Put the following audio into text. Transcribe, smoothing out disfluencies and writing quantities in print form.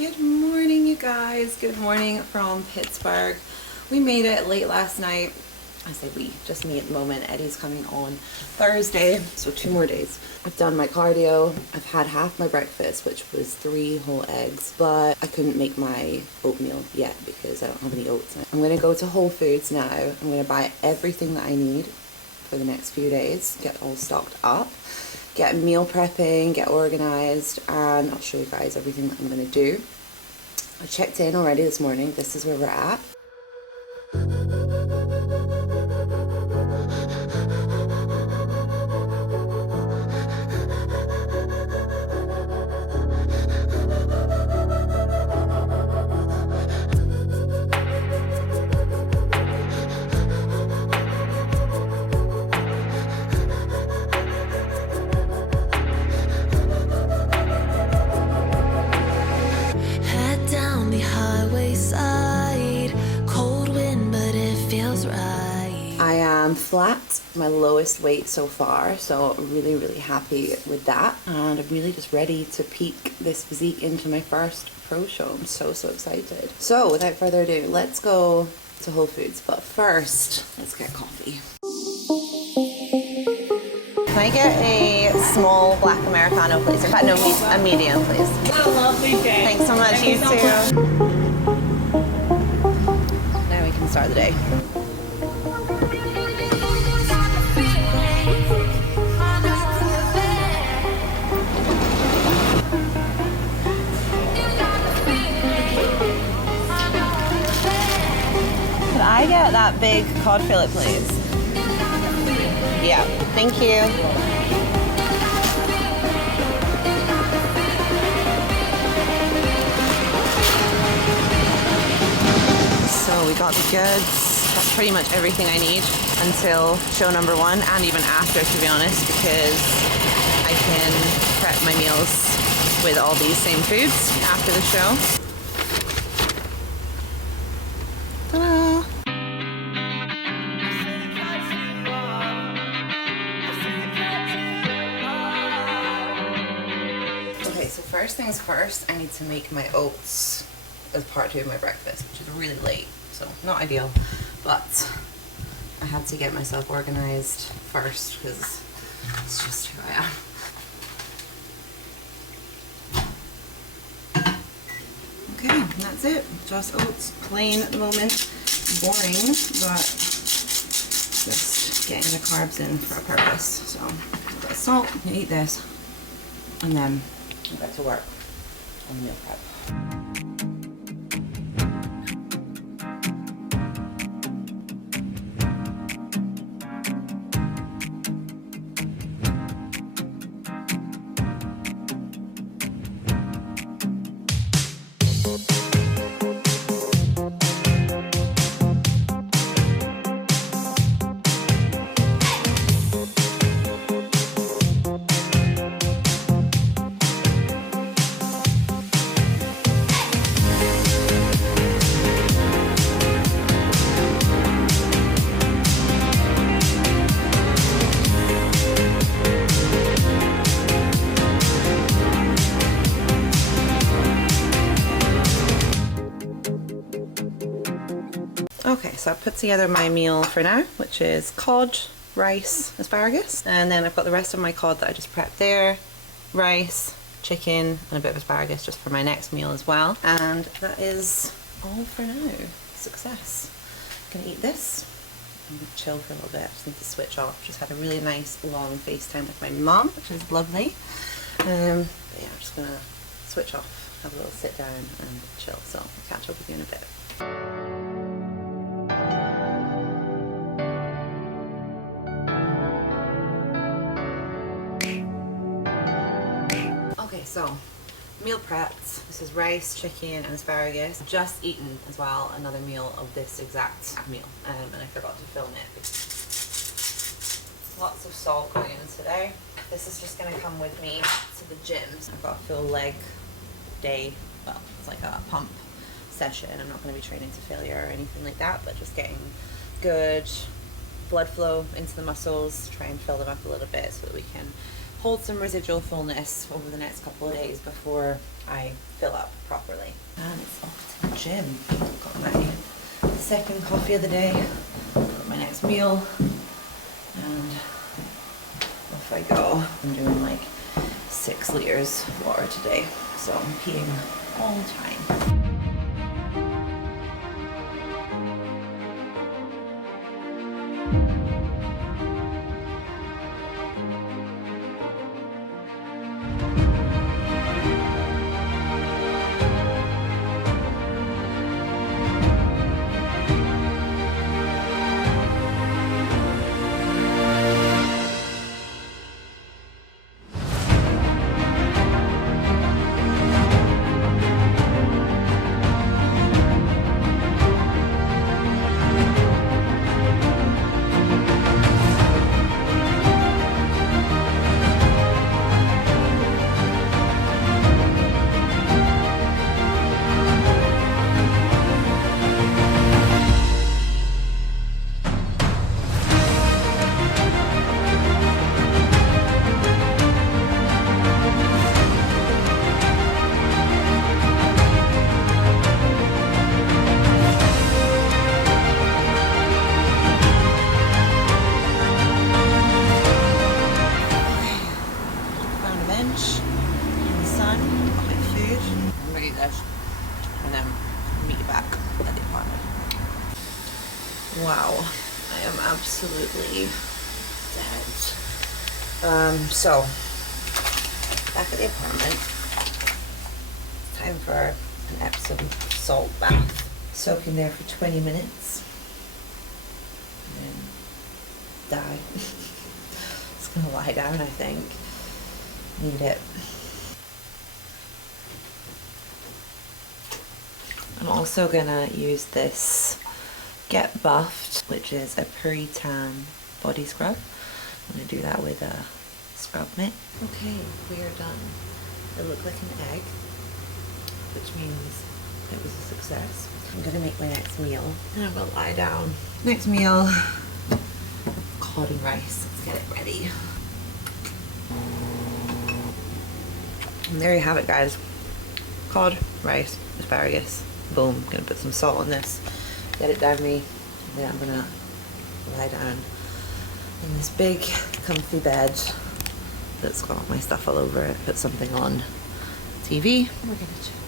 Good morning, you guys. Good morning from Pittsburgh. We made it late last night. I say we, just me at the moment. Eddie's coming on Thursday, so 2 more days. I've done my cardio. I've had half my breakfast, which was 3 whole eggs, but I couldn't make my oatmeal yet because I don't have any oats. I'm gonna go to Whole Foods now. I'm gonna buy everything that I need for the next few days, get all stocked up, get meal prepping, get organized, and I'll show you guys everything that I'm gonna do. I checked in already this morning. This is where we're at. Flat, my lowest weight so far, so really happy with that, and I'm really just ready to peak this physique into my first pro show. I'm so excited. So without further ado, let's go to Whole Foods, but first let's get coffee. Can I get a small black Americano, please? In fact, no, a medium, please. What a lovely day. Thanks so much. You too. Now we can start the day. Could I get that big cod fillet, please? Yeah, thank you. So we got the goods. That's pretty much everything I need until show number 1, and even after, to be honest, because I can prep my meals with all these same foods after the show. Ta-da! Okay, so first things first, I need to make my oats as part 2 of my breakfast, which is really late, so not ideal, but I had to get myself organized first because it's just who I am. Okay, and that's it. Just oats, plain at the moment. Boring, but just getting the carbs in for a purpose. So, a bit of salt, you eat this, and then I'm back to work on the meal prep. Okay, so I've put together my meal for now, which is cod, rice, asparagus, and then I've got the rest of my cod that I just prepped there, rice, chicken, and a bit of asparagus just for my next meal as well. And that is all for now. Success. I'm gonna eat this and chill for a little bit. I just need to switch off. Just had a really nice long FaceTime with my mum, which is lovely. But yeah, I'm just gonna switch off, have a little sit down and chill. So I'll catch up with you in a bit. Okay, so meal prepped. This is rice, chicken, and asparagus. I've just eaten as well another meal of this exact meal, and I forgot to film it. Lots of salt going in today. This is just gonna come with me to the gym. I've got a full leg day. Well, it's like a pump session. I'm not gonna be training to failure or anything like that, but just getting good blood flow into the muscles, try and fill them up a little bit so that we can hold some residual fullness over the next couple of days before I fill up properly. And it's off to the gym. Got my second coffee of the day, got my next meal, and off I go. I'm doing like 6 liters of water today, so I'm peeing all the time. And then meet you back at the apartment. Wow, I am absolutely dead. So back at the apartment. Time for an Epsom salt bath. Soak in there for 20 minutes and then die. Just gonna lie down, I think. Need it. I'm also gonna use this Get Buffed, which is a pre-tan body scrub. I'm gonna do that with a scrub mitt. Okay, we are done. It looked like an egg, which means it was a success. I'm gonna make my next meal and I'm gonna lie down. Next meal, cod and rice. Let's get it ready. And there you have it, guys. Cod, rice, asparagus. Boom. Gonna put some salt on this, get it down me, and then I'm gonna lie down in this big comfy bed that's got my stuff all over it. Put something on TV. We're gonna chill.